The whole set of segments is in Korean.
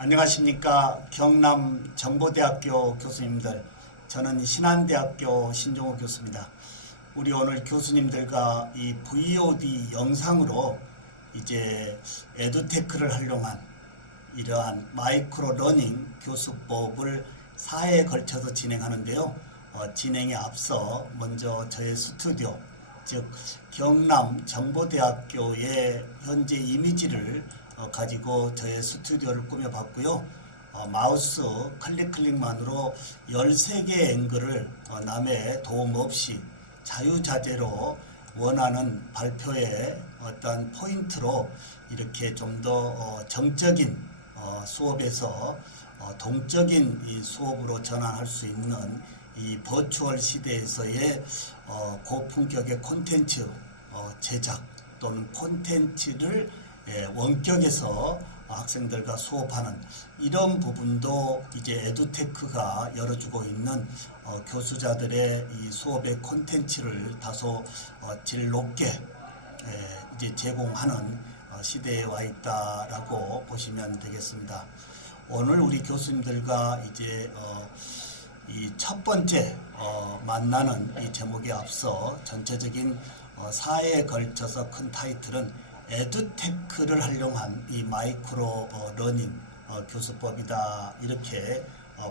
안녕하십니까. 경남 정보대학교 교수님들, 저는 신한대학교 신종호 교수입니다. 우리 오늘 교수님들과 이 VOD 영상으로 이제 에듀테크를 활용한 이러한 마이크로 러닝 교수법을 4회에 걸쳐서 진행하는데요. 진행에 앞서 먼저 저의 스튜디오, 즉 경남 정보대학교의 현재 이미지를 가지고 저의 스튜디오를 꾸며봤고요. 마우스 클릭만으로 13개의 앵글을 남의 도움 없이 자유자재로 원하는 발표의 어떤 포인트로 이렇게 좀 더 정적인 수업에서 동적인 이 수업으로 전환할 수 있는 이 버추얼 시대에서의 고품격의 콘텐츠 제작 또는 콘텐츠를 원격에서 학생들과 수업하는 이런 부분도 이제 에듀테크가 열어주고 있는 교수자들의 이 수업의 콘텐츠를 다소 질 높게 이제 제공하는 시대에 와 있다라고 보시면 되겠습니다. 오늘 우리 교수님들과 이제 이 첫 번째 만나는 이 제목에 앞서 전체적인 4회에 걸쳐서 큰 타이틀은 에듀테크를 활용한 이 마이크로 러닝 교수법이다, 이렇게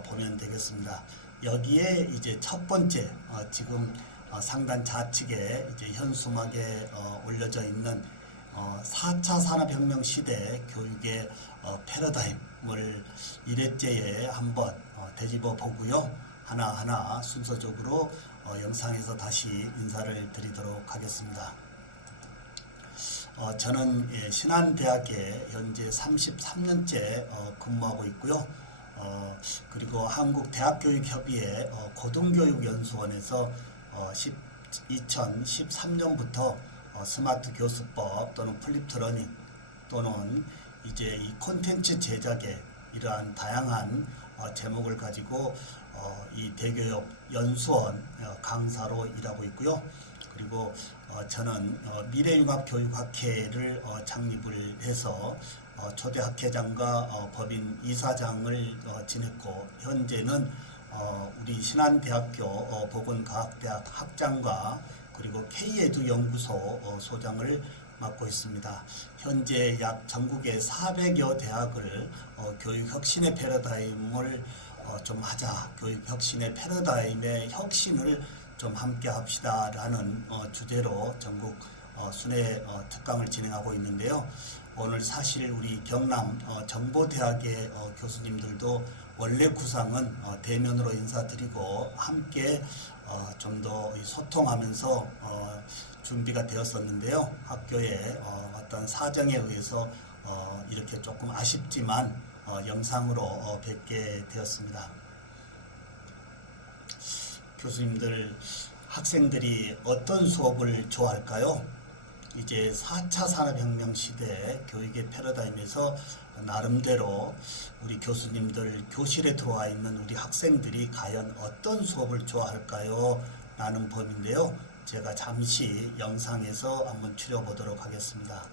보면 되겠습니다. 여기에 이제 첫 번째 지금 상단 좌측에 이제 현수막에 올려져 있는 4차 산업혁명 시대 교육의 패러다임을 1회째에 한번 되짚어 보고요. 하나하나 순서적으로 영상에서 다시 인사를 드리도록 하겠습니다. 저는 신한대학에 현재 33년째 근무하고 있고요. 그리고 한국대학교육협의회 고등교육연수원에서 2013년부터 스마트 교수법 또는 플립드 러닝 또는 이제 이 콘텐츠 제작에 이러한 다양한 제목을 가지고 이 대교육 연수원 강사로 일하고 있고요. 그리고 저는 미래융합교육학회를 창립을 해서 초대 학회장과 법인 이사장을 지냈고, 현재는 우리 신한대학교 보건과학대학 학장과 그리고 K에듀 연구소 소장을 맡고 있습니다. 현재 약 전국의 400여 대학을 교육혁신의 패러다임을 좀 하자, 교육혁신의 패러다임의 혁신을 좀 함께 합시다 라는 주제로 전국 순회 특강을 진행하고 있는데요. 오늘 사실 우리 경남 정보대학의 교수님들도 원래 구상은 대면으로 인사드리고 함께 좀 더 소통하면서 준비가 되었었는데요. 학교의 어떤 사정에 의해서 이렇게 조금 아쉽지만 영상으로 뵙게 되었습니다. 교수님들, 학생들이 어떤 수업을 좋아할까요? 이제 4차 산업혁명 시대 교육의 패러다임에서 나름대로 우리 교수님들, 교실에 들어와 있는 우리 학생들이 과연 어떤 수업을 좋아할까요? 라는 범위인데요. 제가 잠시 영상에서 한번 추려보도록 하겠습니다.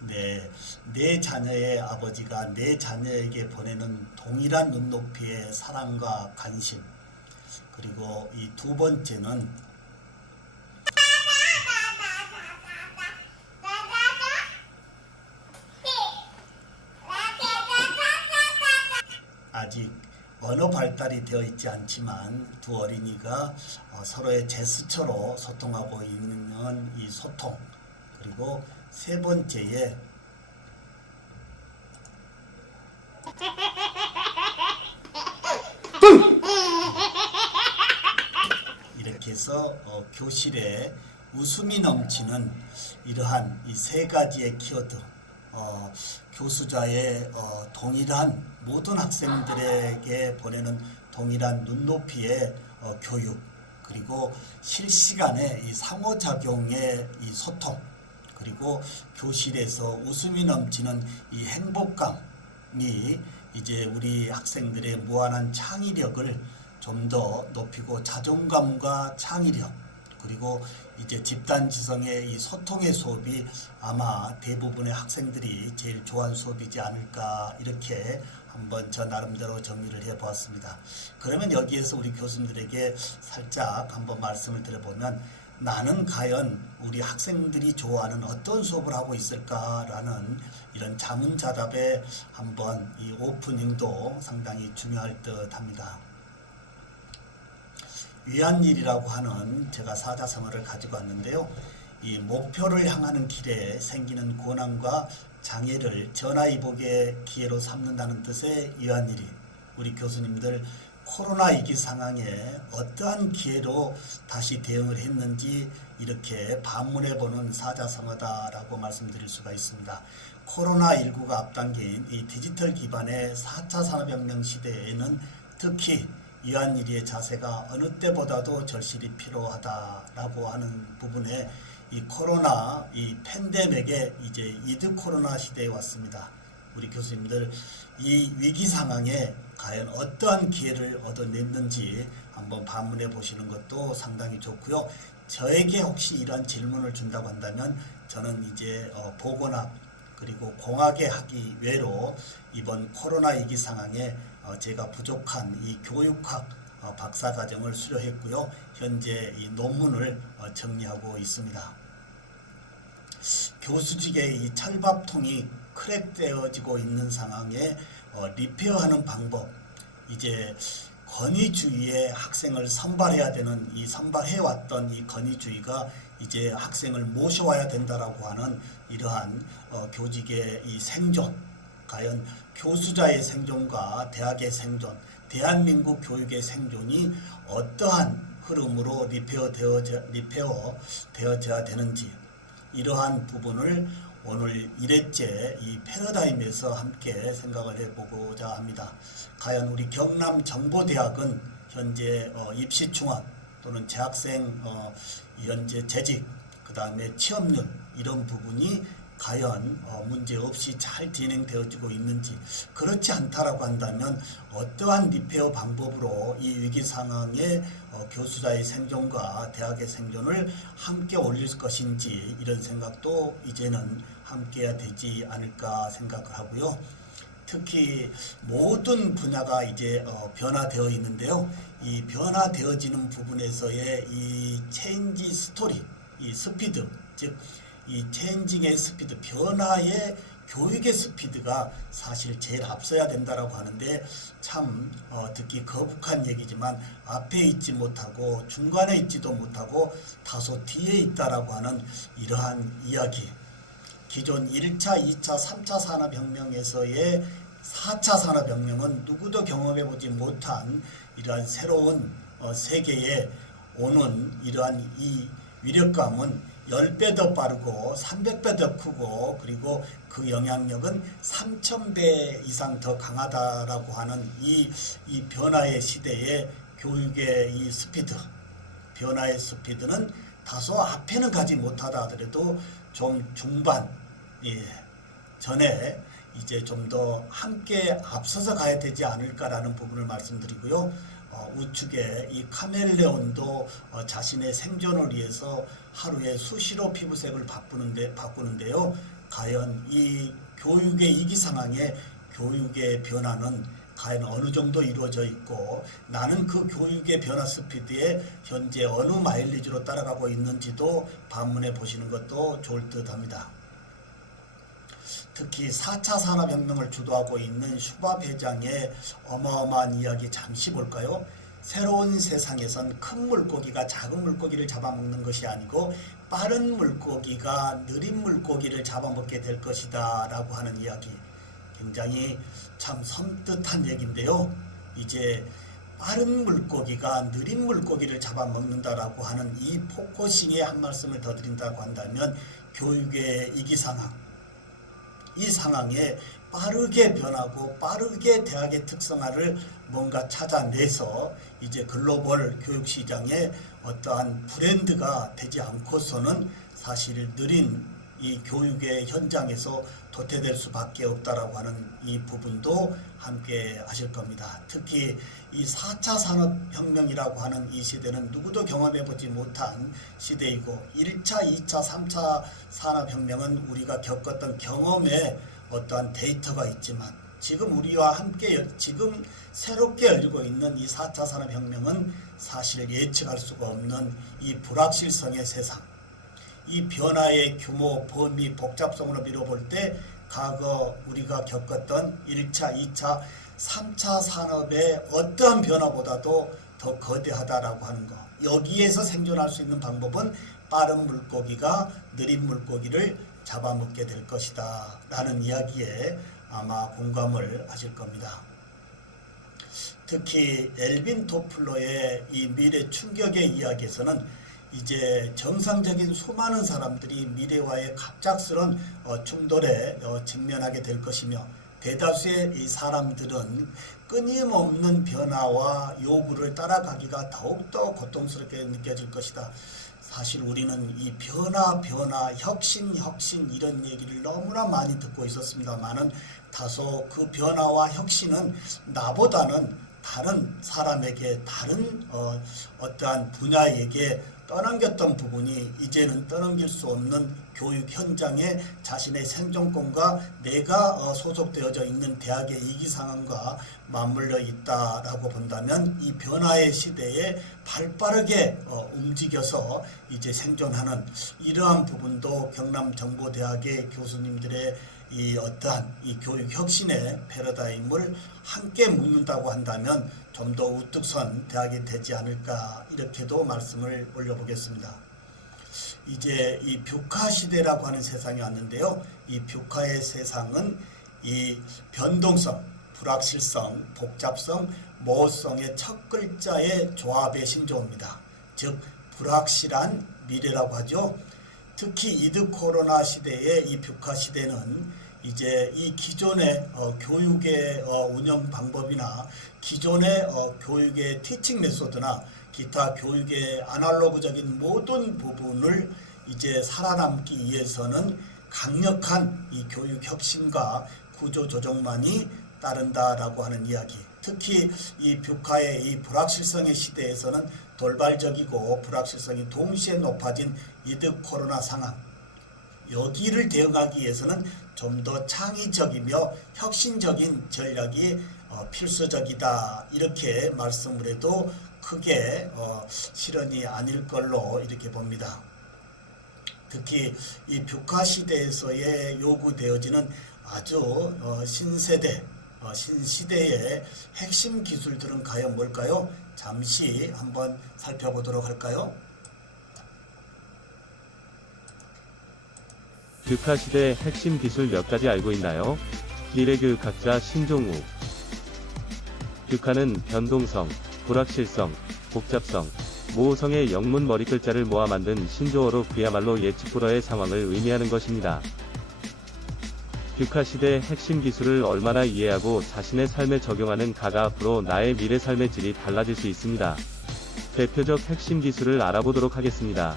네, 내 자녀의 아버지가 내 자녀에게 보내는 동일한 눈높이의 사랑과 관심, 그리고 이 두 번째는 아직 언어 발달이 되어 있지 않지만 두 어린이가 서로의 제스처로 소통하고 있는 이 소통, 그리고 세 번째에 이렇게 해서 교실에 웃음이 넘치는 이러한 이 세 가지의 키워드, 교수자의 동일한 모든 학생들에게 보내는 동일한 눈높이의 교육, 그리고 실시간의 이 상호작용의 이 소통, 그리고 교실에서 웃음이 넘치는 이 행복감이 이제 우리 학생들의 무한한 창의력을 좀 더 높이고 자존감과 창의력 그리고 이제 집단 지성의 이 소통의 수업이 아마 대부분의 학생들이 제일 좋아하는 수업이지 않을까 이렇게 한번 저 나름대로 정리를 해보았습니다. 그러면 여기에서 우리 교수님들에게 살짝 한번 말씀을 드려보면 나는 과연 우리 학생들이 좋아하는 어떤 수업을 하고 있을까라는 이런 자문자답에 한번 이 오프닝도 상당히 중요할 듯 합니다. 위안일이라고 하는 제가 사자성어를 가지고 왔는데요. 이 목표를 향하는 길에 생기는 고난과 장애를 전화위복의 기회로 삼는다는 뜻의 위안일이 우리 교수님들 코로나 위기 상황에 어떠한 기회로 다시 대응을 했는지 이렇게 반문해보는 사자성어다라고 말씀드릴 수가 있습니다. 코로나19가 앞당긴 이 디지털 기반의 4차 산업혁명 시대에는 특히 위안일의 자세가 어느 때보다도 절실히 필요하다라고 하는 부분에 이 코로나 이 팬데믹에 이제 이드 코로나 시대에 왔습니다. 우리 교수님들 이 위기 상황에 과연 어떠한 기회를 얻어냈는지 한번 반문해 보시는 것도 상당히 좋고요. 저에게 혹시 이런 질문을 준다고 한다면 저는 이제 보건학 그리고 공학의 학위 외로 이번 코로나 위기 상황에 제가 부족한 이 교육학 박사과정을 수료했고요. 현재 이 논문을 정리하고 있습니다. 교수직의 이 철밥통이 크랙되어지고 있는 상황에 리페어하는 방법, 이제 권위주의의 학생을 선발해야 되는 이 선발해왔던 이 권위주의가 이제 학생을 모셔와야 된다라고 하는 이러한 교직의 이 생존, 과연 교수자의 생존과 대학의 생존, 대한민국 교육의 생존이 어떠한 흐름으로 리페어되어져야 되는지 이러한 부분을 오늘 1회째 이 패러다임에서 함께 생각을 해보고자 합니다. 과연 우리 경남정보대학은 현재 입시 중원 또는 재학생 현재 재직 그 다음에 취업률 이런 부분이 과연 문제없이 잘 진행되어지고 있는지 그렇지 않다라고 한다면 어떠한 리페어 방법으로 이 위기 상황에 교수자의 생존과 대학의 생존을 함께 올릴 것인지 이런 생각도 이제는 함께해야 되지 않을까 생각을 하고요. 특히 모든 분야가 이제 변화되어 있는데요. 이 변화되어지는 부분에서의 이 체인지 스토리, 이 스피드, 즉 이 체인징의 스피드, 변화의 교육의 스피드가 사실 제일 앞서야 된다라고 하는데 참 듣기 거북한 얘기지만 앞에 있지 못하고 중간에 있지도 못하고 다소 뒤에 있다라고 하는 이러한 이야기. 기존 1차, 2차, 3차 산업혁명에서의 4차 산업혁명은 누구도 경험해보지 못한 이러한 새로운 세계에 오는 이러한 이 위력감은 10배 더 빠르고 300배 더 크고 그리고 그 영향력은 3000배 이상 더 강하다라고 하는 이 변화의 시대에 교육의 이 스피드, 변화의 스피드는 다소 앞에는 가지 못하다 하더라도 좀 중반 전에 이제 좀 더 함께 앞서서 가야 되지 않을까라는 부분을 말씀드리고요. 우측에 이 카멜레온도 자신의 생존을 위해서 하루에 수시로 피부색을 바꾸는데요. 과연 이 교육의 위기 상황에 교육의 변화는 과연 어느 정도 이루어져 있고 나는 그 교육의 변화 스피드에 현재 어느 마일리지로 따라가고 있는지도 반문해 보시는 것도 좋을 듯 합니다. 특히 4차 산업혁명을 주도하고 있는 슈밥 회장의 어마어마한 이야기 잠시 볼까요? 새로운 세상에선 큰 물고기가 작은 물고기를 잡아먹는 것이 아니고 빠른 물고기가 느린 물고기를 잡아먹게 될 것이다 라고 하는 이야기, 굉장히 참 섬뜩한 얘기인데요. 이제 빠른 물고기가 느린 물고기를 잡아먹는다라고 하는 이 포커싱에 한 말씀을 더 드린다고 한다면 교육의 위기 상황, 이 상황에 빠르게 변하고 빠르게 대학의 특성화를 뭔가 찾아내서 이제 글로벌 교육시장에 어떠한 브랜드가 되지 않고서는 사실 느린 이 교육의 현장에서 도태될 수밖에 없다라고 하는 이 부분도 함께 하실 겁니다. 특히 이 4차 산업혁명이라고 하는 이 시대는 누구도 경험해보지 못한 시대이고 1차, 2차, 3차 산업혁명은 우리가 겪었던 경험에 어떠한 데이터가 있지만 지금 우리와 함께 지금 새롭게 열리고 있는 이 4차 산업혁명은 사실 예측할 수가 없는 이 불확실성의 세상, 이 변화의 규모, 범위, 복잡성으로 미뤄볼 때 과거 우리가 겪었던 1차, 2차, 3차 산업의 어떠한 변화보다도 더 거대하다라고 하는 것. 여기에서 생존할 수 있는 방법은 빠른 물고기가 느린 물고기를 잡아먹게 될 것이다 라는 이야기에 아마 공감을 하실 겁니다. 특히 엘빈 토플러의 이 미래 충격의 이야기에서는 이제 정상적인 수많은 사람들이 미래와의 갑작스런 충돌에 직면하게 될 것이며 대다수의 이 사람들은 끊임없는 변화와 요구를 따라가기가 더욱더 고통스럽게 느껴질 것이다. 사실 우리는 이 변화, 혁신 이런 얘기를 너무나 많이 듣고 있었습니다만은 다소 그 변화와 혁신은 나보다는 다른 사람에게 다른 어떠한 분야에게 떠넘겼던 부분이 이제는 떠넘길 수 없는 교육 현장에 자신의 생존권과 내가 소속되어져 있는 대학의 이기상황과 맞물려 있다라고 본다면 이 변화의 시대에 발빠르게 움직여서 이제 생존하는 이러한 부분도 경남정보대학의 교수님들의 이 어떠한 이 교육 혁신의 패러다임을 함께 묻는다고 한다면 좀 더 우뚝 선 대학이 되지 않을까 이렇게도 말씀을 올려보겠습니다. 이제 이 뷰카 시대라고 하는 세상이 왔는데요. 이 뷰카의 세상은 이 변동성, 불확실성, 복잡성, 모호성의 첫 글자의 조합의 신조어입니다. 즉 불확실한 미래라고 하죠. 특히 이드 코로나 시대의 이 뷰카 시대는 이제 이 기존의 교육의 운영 방법이나 기존의 교육의 티칭 메소드나 기타 교육의 아날로그적인 모든 부분을 이제 살아남기 위해서는 강력한 이 교육 혁신과 구조 조정만이 따른다라고 하는 이야기. 특히 이 뷰카의 이 불확실성의 시대에서는 돌발적이고 불확실성이 동시에 높아진 이드 코로나 상황. 여기를 대응하기 위해서는 좀 더 창의적이며 혁신적인 전략이 필수적이다 이렇게 말씀을 해도 크게 실언이 아닐 걸로 이렇게 봅니다. 특히 이 뷰카 시대에서의 요구되어지는 아주 신시대의 핵심 기술들은 과연 뭘까요? 잠시 한번 살펴보도록 할까요? 뷰카 시대의 핵심 기술 몇 가지 알고 있나요? 미래교육학자 신종우. 뷰카는 변동성, 불확실성, 복잡성, 모호성의 영문 머리글자를 모아 만든 신조어로 그야말로 예측 불허의 상황을 의미하는 것입니다. 뷰카 시대의 핵심 기술을 얼마나 이해하고 자신의 삶에 적용하는 가가 앞으로 나의 미래 삶의 질이 달라질 수 있습니다. 대표적 핵심 기술을 알아보도록 하겠습니다.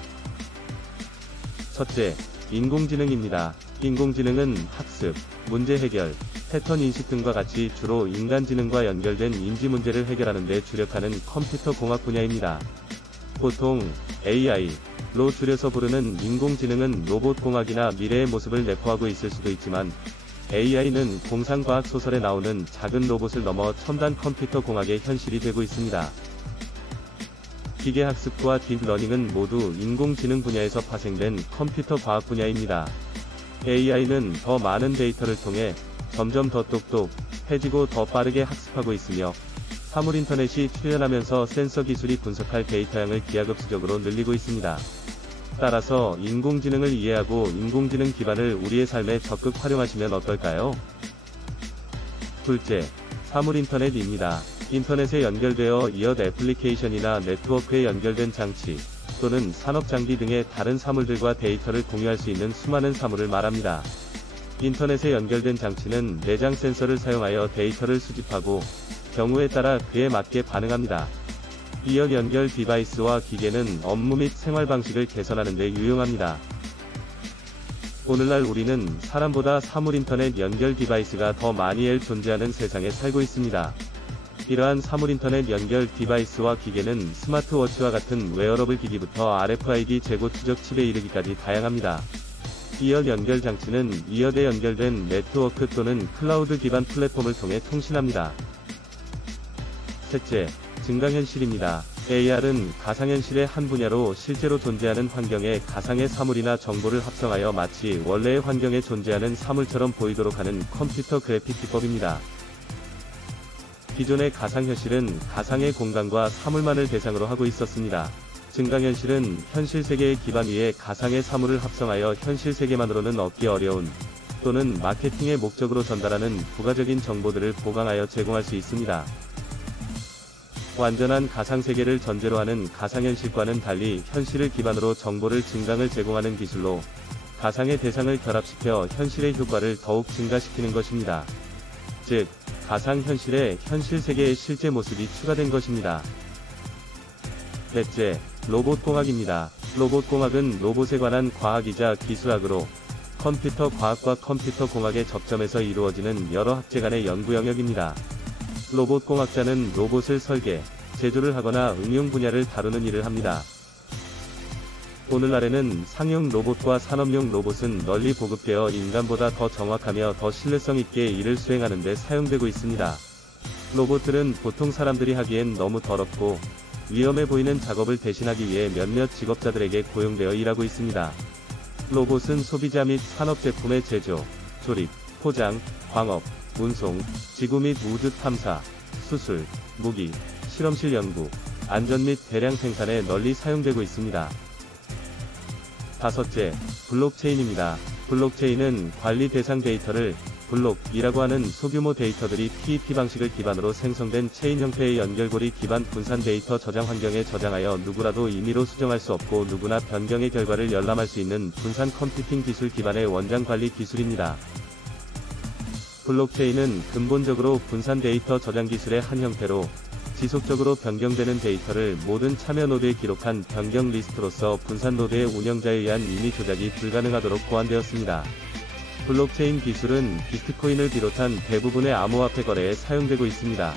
첫째, 인공지능입니다. 인공지능은 학습, 문제 해결, 패턴 인식 등과 같이 주로 인간지능과 연결된 인지 문제를 해결하는 데 주력하는 컴퓨터 공학 분야입니다. 보통 AI로 줄여서 부르는 인공지능은 로봇공학이나 미래의 모습을 내포하고 있을 수도 있지만 AI는 공상과학 소설에 나오는 작은 로봇을 넘어 첨단 컴퓨터 공학의 현실이 되고 있습니다. 기계학습과 딥러닝은 모두 인공지능 분야에서 파생된 컴퓨터 과학 분야입니다. AI는 더 많은 데이터를 통해 점점 더 똑똑해지고 더 빠르게 학습하고 있으며 사물인터넷이 출현하면서 센서 기술이 분석할 데이터량을 기하급수적으로 늘리고 있습니다. 따라서 인공지능을 이해하고 인공지능 기반을 우리의 삶에 적극 활용하시면 어떨까요? 둘째, 사물인터넷입니다. 인터넷에 연결되어 이엇 애플리케이션이나 네트워크에 연결된 장치 또는 산업장비 등의 다른 사물들과 데이터를 공유할 수 있는 수많은 사물을 말합니다. 인터넷에 연결된 장치는 내장 센서를 사용하여 데이터를 수집하고 경우에 따라 그에 맞게 반응합니다. 이엇 연결 디바이스와 기계는 업무 및 생활 방식을 개선하는 데 유용합니다. 오늘날 우리는 사람보다 사물 인터넷 연결 디바이스가 더 많이 존재하는 세상에 살고 있습니다. 이러한 사물 인터넷 연결 디바이스와 기계는 스마트워치와 같은 웨어러블 기기부터 RFID 재고 추적 칩에 이르기까지 다양합니다. 이어 연결 장치는 이어대 연결된 네트워크 또는 클라우드 기반 플랫폼을 통해 통신합니다. 셋째, 증강현실입니다. AR은 가상현실의 한 분야로 실제로 존재하는 환경에 가상의 사물이나 정보를 합성하여 마치 원래의 환경에 존재하는 사물처럼 보이도록 하는 컴퓨터 그래픽 기법입니다. 기존의 가상현실은 가상의 공간과 사물만을 대상으로 하고 있었습니다. 증강현실은 현실 세계의 기반 위에 가상의 사물을 합성하여 현실 세계만으로는 얻기 어려운 또는 마케팅의 목적으로 전달하는 부가적인 정보들을 보강하여 제공할 수 있습니다. 완전한 가상세계를 전제로 하는 가상현실과는 달리 현실을 기반으로 정보를 증강을 제공하는 기술로 가상의 대상을 결합시켜 현실의 효과를 더욱 증가시키는 것입니다. 즉, 가상현실에 현실세계의 실제 모습이 추가된 것입니다. 넷째, 로봇공학입니다. 로봇공학은 로봇에 관한 과학이자 기술학으로 컴퓨터 과학과 컴퓨터 공학의 접점에서 이루어지는 여러 학제 간의 연구 영역입니다. 로봇공학자는 로봇을 설계, 제조를 하거나 응용 분야를 다루는 일을 합니다. 오늘날에는 상용 로봇과 산업용 로봇은 널리 보급되어 인간보다 더 정확하며 더 신뢰성 있게 일을 수행하는 데 사용되고 있습니다. 로봇들은 보통 사람들이 하기엔 너무 더럽고 위험해 보이는 작업을 대신하기 위해 몇몇 직업자들에게 고용되어 일하고 있습니다. 로봇은 소비자 및 산업 제품의 제조, 조립, 포장, 광업, 운송, 지구 및 우주 탐사, 수술, 무기, 실험실 연구, 안전 및 대량 생산에 널리 사용되고 있습니다. 다섯째, 블록체인입니다. 블록체인은 관리 대상 데이터를 블록이라고 하는 소규모 데이터들이 PEP 방식을 기반으로 생성된 체인 형태의 연결고리 기반 분산 데이터 저장 환경에 저장하여 누구라도 임의로 수정할 수 없고 누구나 변경의 결과를 열람할 수 있는 분산 컴퓨팅 기술 기반의 원장 관리 기술입니다. 블록체인은 근본적으로 분산 데이터 저장 기술의 한 형태로 지속적으로 변경되는 데이터를 모든 참여 노드에 기록한 변경 리스트로서 분산 노드의 운영자에 의한 임의 조작이 불가능하도록 고안되었습니다. 블록체인 기술은 비트코인을 비롯한 대부분의 암호화폐 거래에 사용되고 있습니다.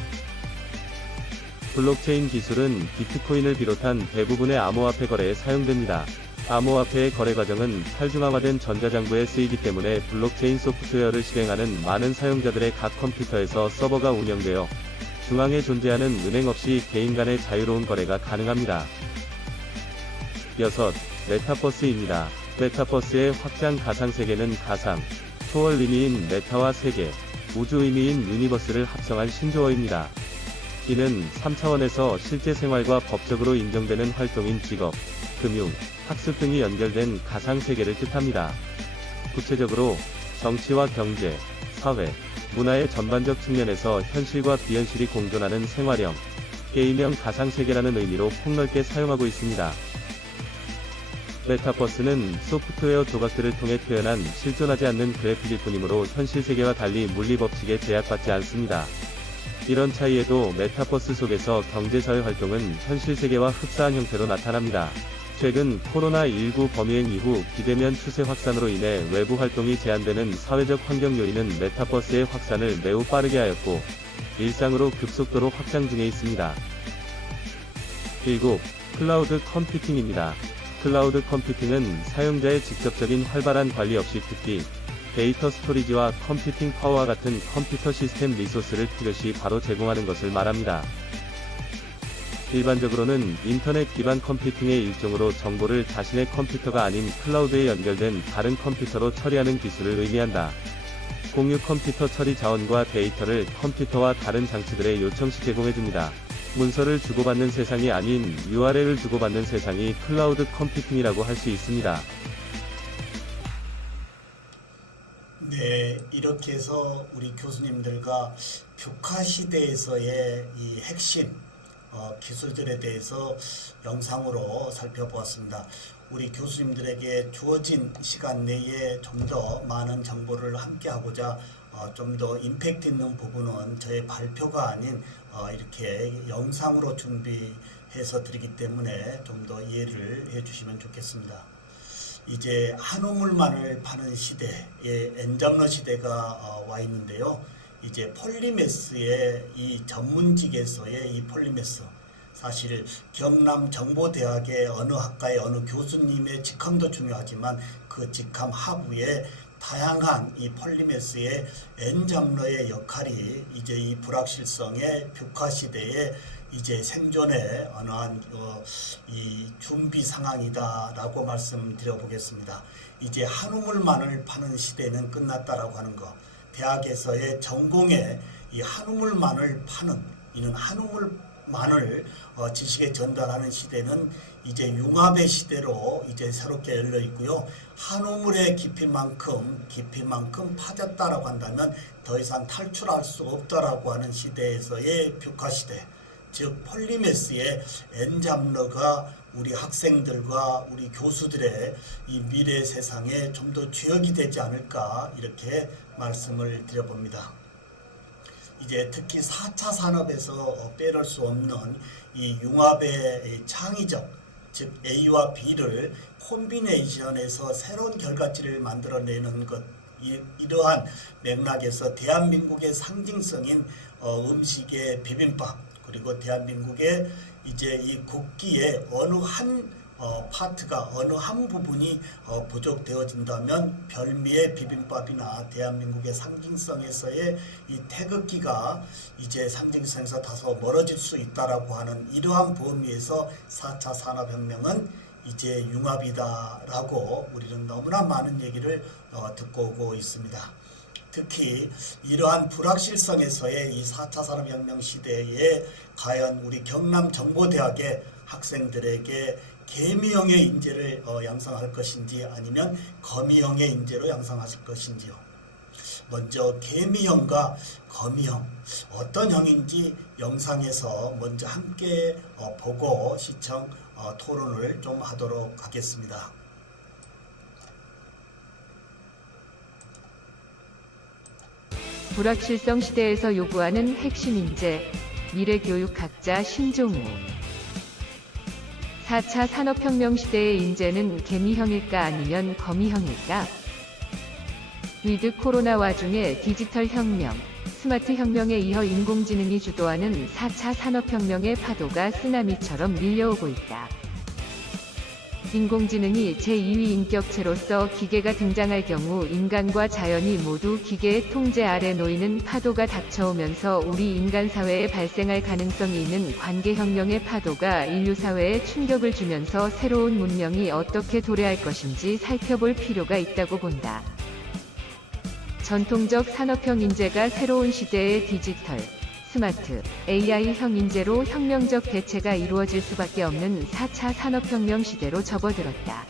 블록체인 기술은 비트코인을 비롯한 대부분의 암호화폐 거래에 사용됩니다. 암호화폐의 거래 과정은 탈중앙화된 전자장부에 쓰이기 때문에 블록체인 소프트웨어를 실행하는 많은 사용자들의 각 컴퓨터에서 서버가 운영되어 중앙에 존재하는 은행 없이 개인 간의 자유로운 거래가 가능합니다. 여섯, 메타버스입니다. 메타버스의 확장 가상세계는 가상, 초월 의미인 메타와 세계, 우주 의미인 유니버스를 합성한 신조어입니다. 이는 3차원에서 실제 생활과 법적으로 인정되는 활동인 직업, 금융, 학습 등이 연결된 가상세계를 뜻합니다. 구체적으로 정치와 경제, 사회, 문화의 전반적 측면에서 현실과 비현실이 공존하는 생활형, 게임형 가상세계라는 의미로 폭넓게 사용하고 있습니다. 메타버스는 소프트웨어 조각들을 통해 표현한 실존하지 않는 그래픽일 뿐이므로 현실 세계와 달리 물리법칙에 제약받지 않습니다. 이런 차이에도 메타버스 속에서 경제사회 활동은 현실 세계와 흡사한 형태로 나타납니다. 최근 코로나19 범유행 이후 비대면 추세 확산으로 인해 외부 활동이 제한되는 사회적 환경 요인은 메타버스의 확산을 매우 빠르게 하였고 일상으로 급속도로 확장 중에 있습니다. 7. 클라우드 컴퓨팅입니다. 클라우드 컴퓨팅은 사용자의 직접적인 활발한 관리 없이 특히 데이터 스토리지와 컴퓨팅 파워와 같은 컴퓨터 시스템 리소스를 필요시 바로 제공하는 것을 말합니다. 일반적으로는 인터넷 기반 컴퓨팅의 일종으로 정보를 자신의 컴퓨터가 아닌 클라우드에 연결된 다른 컴퓨터로 처리하는 기술을 의미한다. 공유 컴퓨터 처리 자원과 데이터를 컴퓨터와 다른 장치들에 요청시 제공해줍니다. 문서를 주고받는 세상이 아닌 URL을 주고받는 세상이 클라우드 컴퓨팅이라고 할 수 있습니다. 네, 이렇게 해서 우리 교수님들과 뷰카 시대에서의 이 핵심 기술들에 대해서 영상으로 살펴보았습니다. 우리 교수님들에게 주어진 시간 내에 좀 더 많은 정보를 함께 하고자 좀 더 임팩트 있는 부분은 저의 발표가 아닌 이렇게 영상으로 준비해서 드리기 때문에 좀 더 이해를 해 주시면 좋겠습니다. 이제 한우물만을 파는 시대에 엔잡러 시대가 와 있는데요. 이제 폴리메스의 이 전문직에서의 이 폴리메스, 사실 경남 정보대학의 어느 학과의 어느 교수님의 직함도 중요하지만 그 직함 하부에 다양한 이 폴리메스의 엔잡러의 역할이 이제 이 불확실성의 벽화 시대에 이제 생존의 어떠한 이 준비 상황이다라고 말씀드려 보겠습니다. 이제 한우물만을 파는 시대는 끝났다라고 하는 거. 대학에서의 전공에 이 한우물만을 파는, 이는 한우물만을 지식에 전달하는 시대는 이제 융합의 시대로 이제 새롭게 열려 있고요. 한우물의 깊이만큼 파졌다라고 한다면 더 이상 탈출할 수 없다라고 하는 시대에서의 벽화 시대, 즉 폴리메스의 엔잡러가 우리 학생들과 우리 교수들의 이 미래 세상에 좀 더 주역이 되지 않을까, 이렇게 말씀을 드려봅니다. 이제 특히 4차 산업에서 빼놓을 수 없는 이 융합의 창의적, 즉 A와 B를 콤비네이션해서 새로운 결과치를 만들어내는 것, 이러한 맥락에서 대한민국의 상징성인 음식의 비빔밥, 그리고 대한민국의 이제 이 국기의 어느 한 파트가, 어느 한 부분이 부족되어진다면 별미의 비빔밥이나 대한민국의 상징성에서의 이 태극기가 이제 상징성에서 다소 멀어질 수 있다라고 하는 이러한 범위에서 4차 산업혁명은 이제 융합이다라고 우리는 너무나 많은 얘기를 듣고 오고 있습니다. 특히 이러한 불확실성에서의 이 4차 산업혁명 시대에 과연 우리 경남 정보대학의 학생들에게 개미형의 인재를 양성할 것인지 아니면 거미형의 인재로 양성하실 것인지요. 먼저 개미형과 거미형, 어떤 형인지 영상에서 먼저 함께 보고 시청 토론을 좀 하도록 하겠습니다. 불확실성 시대에서 요구하는 핵심 인재, 미래교육학자 신종우. 4차 산업혁명 시대의 인재는 개미형일까 아니면 거미형일까? 위드 코로나 와중에 디지털 혁명, 스마트 혁명에 이어 인공지능이 주도하는 4차 산업혁명의 파도가 쓰나미처럼 밀려오고 있다. 인공지능이 제2위 인격체로서 기계가 등장할 경우 인간과 자연이 모두 기계의 통제 아래 놓이는 파도가 닥쳐오면서 우리 인간 사회에 발생할 가능성이 있는 관계혁명의 파도가 인류 사회에 충격을 주면서 새로운 문명이 어떻게 도래할 것인지 살펴볼 필요가 있다고 본다. 전통적 산업형 인재가 새로운 시대의 디지털, 스마트, AI형 인재로 혁명적 대체가 이루어질 수밖에 없는 4차 산업혁명 시대로 접어들었다.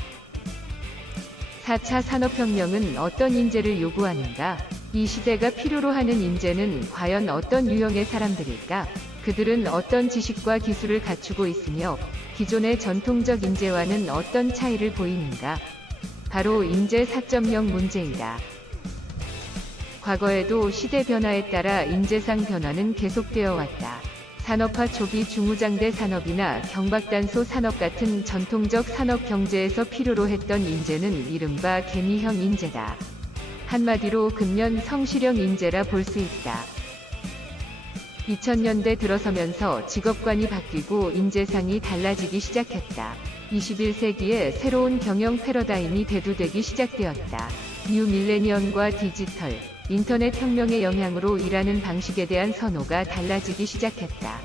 4차 산업혁명은 어떤 인재를 요구하는가? 이 시대가 필요로 하는 인재는 과연 어떤 유형의 사람들일까? 그들은 어떤 지식과 기술을 갖추고 있으며 기존의 전통적 인재와는 어떤 차이를 보이는가? 바로 인재 4.0 문제이다. 과거에도 시대 변화에 따라 인재상 변화는 계속되어 왔다. 산업화 초기 중무장대 산업이나 경박단소 산업 같은 전통적 산업 경제에서 필요로 했던 인재는 이른바 개미형 인재다. 한마디로 근면 성실형 인재라 볼 수 있다. 2000년대 들어서면서 직업관이 바뀌고 인재상이 달라지기 시작했다. 21세기에 새로운 경영 패러다임이 대두되기 시작되었다. 뉴 밀레니엄과 디지털, 인터넷 혁명의 영향으로 일하는 방식에 대한 선호가 달라지기 시작했다.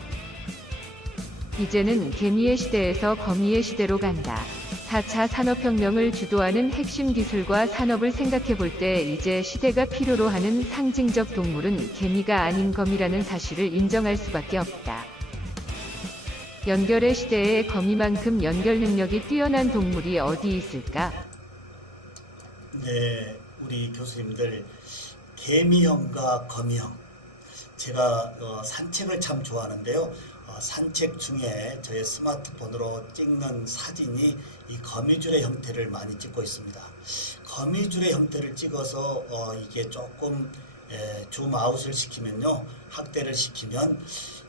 이제는 개미의 시대에서 거미의 시대로 간다. 4차 산업혁명을 주도하는 핵심 기술과 산업을 생각해 볼 때 이제 시대가 필요로 하는 상징적 동물은 개미가 아닌 거미라는 사실을 인정할 수밖에 없다. 연결의 시대에 거미만큼 연결 능력이 뛰어난 동물이 어디 있을까? 네, 우리 교수님들, 개미형과 거미형, 제가 산책을 참 좋아하는데요. 산책 중에 저의 스마트폰으로 찍는 사진이 이 거미줄의 형태를 많이 찍고 있습니다. 거미줄의 형태를 찍어서 이게 조금 줌아웃을 시키면요, 확대를 시키면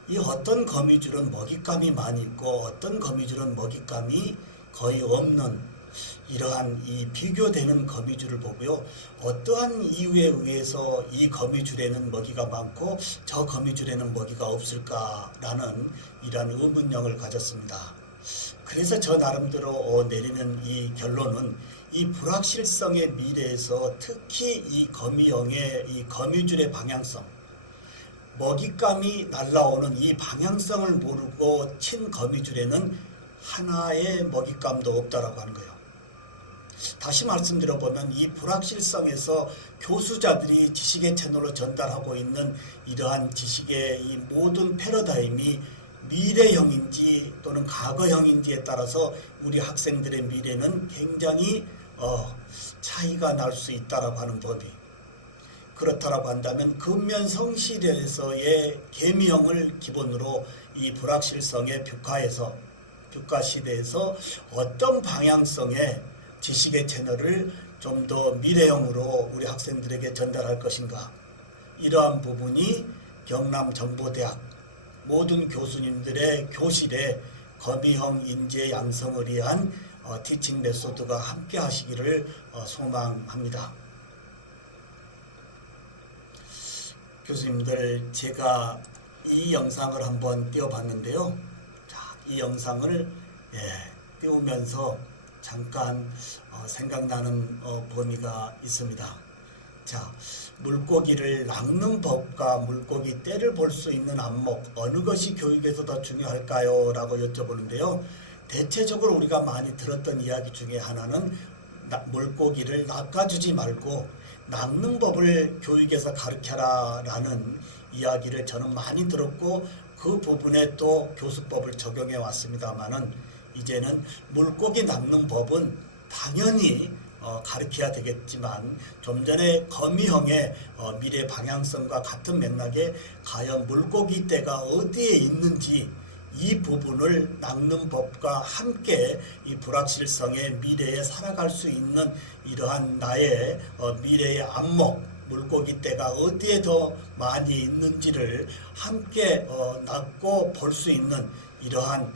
이 어떤 거미줄은 먹잇감이 많이 있고 어떤 거미줄은 먹잇감이 거의 없는 이러한 이 비교되는 거미줄을 보고요. 어떠한 이유에 의해서 이 거미줄에는 먹이가 많고 저 거미줄에는 먹이가 없을까라는 이러한 의문형을 가졌습니다. 그래서 저 나름대로 내리는 이 결론은 이 불확실성의 미래에서 특히 이 거미형의 이 거미줄의 방향성, 먹잇감이 날라오는 이 방향성을 모르고 친 거미줄에는 하나의 먹잇감도 없다라고 하는 거예요. 다시 말씀드려보면 이 불확실성에서 교수자들이 지식의 채널로 전달하고 있는 이러한 지식의 이 모든 패러다임이 미래형인지 또는 과거형인지에 따라서 우리 학생들의 미래는 굉장히 차이가 날 수 있다라고 하는 법이, 그렇다라고 한다면 근면성시대에서의 계미형을 기본으로 이 불확실성의 뷰카 시대에서 어떤 방향성의 지식의 채널을 좀 더 미래형으로 우리 학생들에게 전달할 것인가, 이러한 부분이 경남정보대학 모든 교수님들의 교실에 거미형 인재 양성을 위한 티칭 메소드가 함께 하시기를 소망합니다. 교수님들, 제가 이 영상을 한번 띄워봤는데요. 자, 이 영상을 띄우면서 잠깐 생각나는 범위가 있습니다. 자, 물고기를 낚는 법과 물고기 떼를 볼 수 있는 안목, 어느 것이 교육에서 더 중요할까요? 라고 여쭤보는데요. 대체적으로 우리가 많이 들었던 이야기 중에 하나는 물고기를 낚아주지 말고 낚는 법을 교육에서 가르쳐라 라는 이야기를 저는 많이 들었고, 그 부분에 또 교수법을 적용해 왔습니다만은 이제는 물고기 낚는 법은 당연히 가르쳐야 되겠지만, 좀 전에 거미형의 미래 방향성과 같은 맥락에 과연 물고기 떼가 어디에 있는지 이 부분을 낚는 법과 함께 이 불확실성의 미래에 살아갈 수 있는 이러한 나의 미래의 안목, 물고기 떼가 어디에 더 많이 있는지를 함께 낚고 볼 수 있는 이러한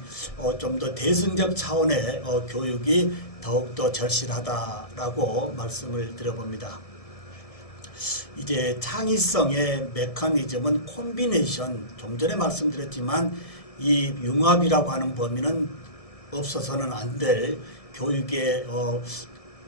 좀 더 대승적 차원의 교육이 더욱더 절실하다라고 말씀을 드려봅니다. 이제 창의성의 메커니즘은 콤비네이션, 좀 전에 말씀드렸지만 이 융합이라고 하는 범위는 없어서는 안 될 교육의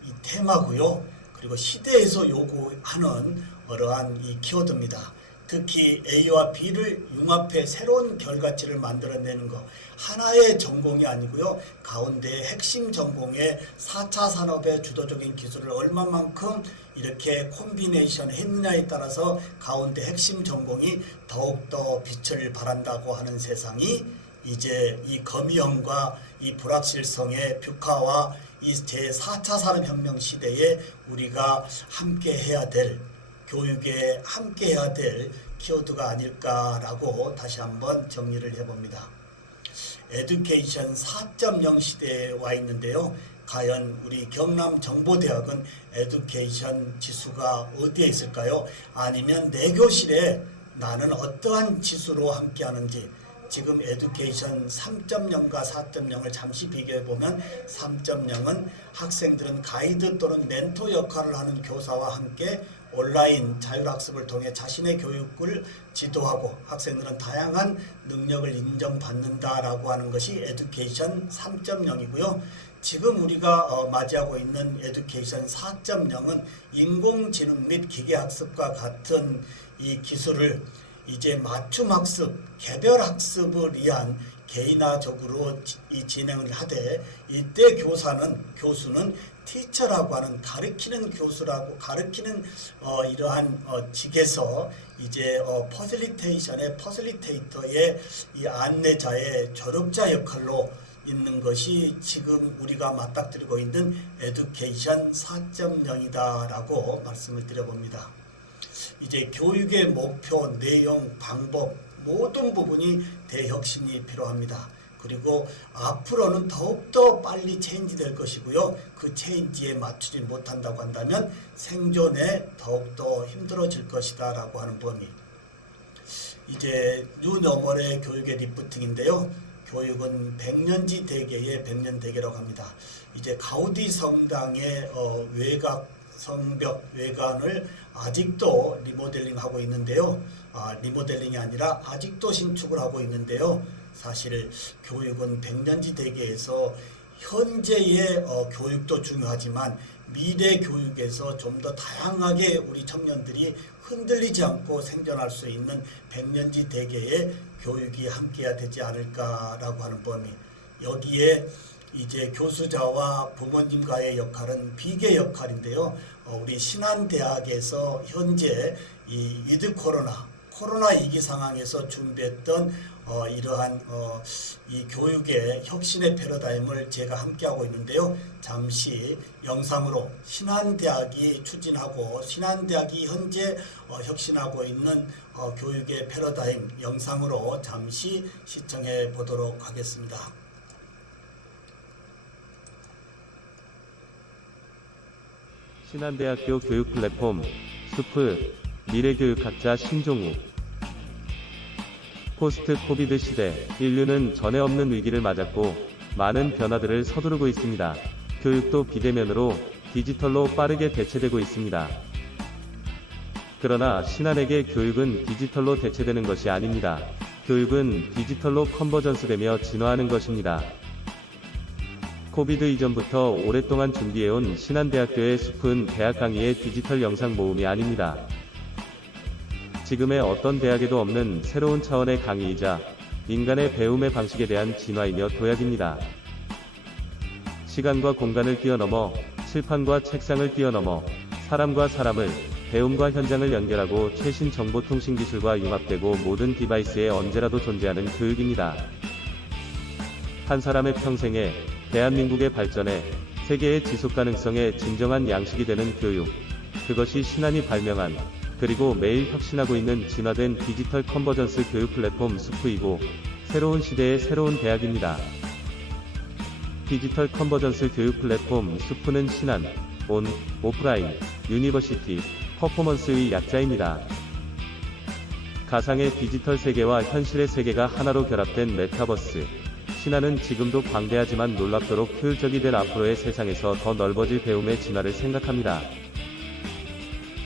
이 테마고요. 그리고 시대에서 요구하는 어떠한 이 키워드입니다. 특히 A와 B를 융합해 새로운 결과치를 만들어내는 것, 하나의 전공이 아니고요. 가운데 핵심 전공의 4차 산업의 주도적인 기술을 얼마만큼 이렇게 콤비네이션 했느냐에 따라서 가운데 핵심 전공이 더욱더 빛을 발한다고 하는 세상이 이제 이 거미형과 이 불확실성의 뷰카와 이 제4차 산업혁명 시대에 우리가 함께 해야 될, 교육에 함께 해야 될 키워드가 아닐까라고 다시 한번 정리를 해봅니다. 에듀케이션 4.0 시대에 와 있는데요. 과연 우리 경남정보대학은 에듀케이션 지수가 어디에 있을까요? 아니면 내 교실에 나는 어떠한 지수로 함께 하는지, 지금 에듀케이션 3.0과 4.0을 잠시 비교해보면 3.0은 학생들은 가이드 또는 멘토 역할을 하는 교사와 함께 온라인 자율학습을 통해 자신의 교육을 지도하고 학생들은 다양한 능력을 인정받는다라고 하는 것이 에듀케이션 3.0이고요. 지금 우리가 맞이하고 있는 에듀케이션 4.0은 인공지능 및 기계학습과 같은 이 기술을 이제 맞춤학습, 개별학습을 위한 개인화적으로 진행을 하되, 이때 교수는 티처라고 하는 가르치는 교수라고 가르치는 이러한 직에서 이제 퍼실리테이터의 이 안내자의 조력자 역할로 있는 것이 지금 우리가 맞닥뜨리고 있는 에듀케이션 4.0이다라고 말씀을 드려봅니다. 이제 교육의 목표, 내용, 방법 모든 부분이 대혁신이 필요합니다. 그리고 앞으로는 더욱더 빨리 체인지될 것이고요. 그 체인지에 맞추지 못한다고 한다면 생존에 더욱더 힘들어질 것이다 라고 하는 범위. 이제 뉴 노멀의 교육의 리프팅인데요. 교육은 백년지 대계의 백년대계라고 합니다. 이제 가우디 성당의 외곽 성벽 외관을 아직도 리모델링하고 있는데요. 리모델링이 아니라 아직도 신축을 하고 있는데요. 사실 교육은 백년지 대계에서 현재의 교육도 중요하지만 미래 교육에서 좀 더 다양하게 우리 청년들이 흔들리지 않고 생존할 수 있는 백년지 대계의 교육이 함께해야 되지 않을까라고 하는 범위. 여기에 이제 교수자와 부모님과의 역할은 비계 역할인데요. 우리 신한대학에서 현재 이 위드 코로나 위기 상황에서 준비했던 이러한 이 교육의 혁신의 패러다임을 제가 함께하고 있는데요. 잠시 영상으로 신한대학이 추진하고 신한대학이 현재 혁신하고 있는 교육의 패러다임 영상으로 잠시 시청해 보도록 하겠습니다. 신한대학교 교육 플랫폼 숲을 미래교육학자 신종우. 포스트 코비드 시대, 인류는 전에 없는 위기를 맞았고 많은 변화들을 서두르고 있습니다. 교육도 비대면으로 디지털로 빠르게 대체되고 있습니다. 그러나 신한에게 교육은 디지털로 대체되는 것이 아닙니다. 교육은 디지털로 컨버전스되며 진화하는 것입니다. 코비드 이전부터 오랫동안 준비해온 신한대학교의 숲은 대학 강의의 디지털 영상 모음이 아닙니다. 지금의 어떤 대학에도 없는 새로운 차원의 강의이자 인간의 배움의 방식에 대한 진화이며 도약입니다. 시간과 공간을 뛰어넘어 칠판과 책상을 뛰어넘어 사람과 사람을, 배움과 현장을 연결하고 최신 정보통신 기술과 융합되고 모든 디바이스에 언제라도 존재하는 교육입니다. 한 사람의 평생에, 대한민국의 발전에, 세계의 지속가능성에 진정한 양식이 되는 교육. 그것이 신한이 발명한, 그리고 매일 혁신하고 있는 진화된 디지털 컨버전스 교육 플랫폼 숲이고 새로운 시대의 새로운 대학입니다. 디지털 컨버전스 교육 플랫폼 숲은 신한, 온, 오프라인, 유니버시티, 퍼포먼스의 약자입니다. 가상의 디지털 세계와 현실의 세계가 하나로 결합된 메타버스. 신한은 지금도 광대하지만 놀랍도록 효율적이 될 앞으로의 세상에서 더 넓어질 배움의 진화를 생각합니다.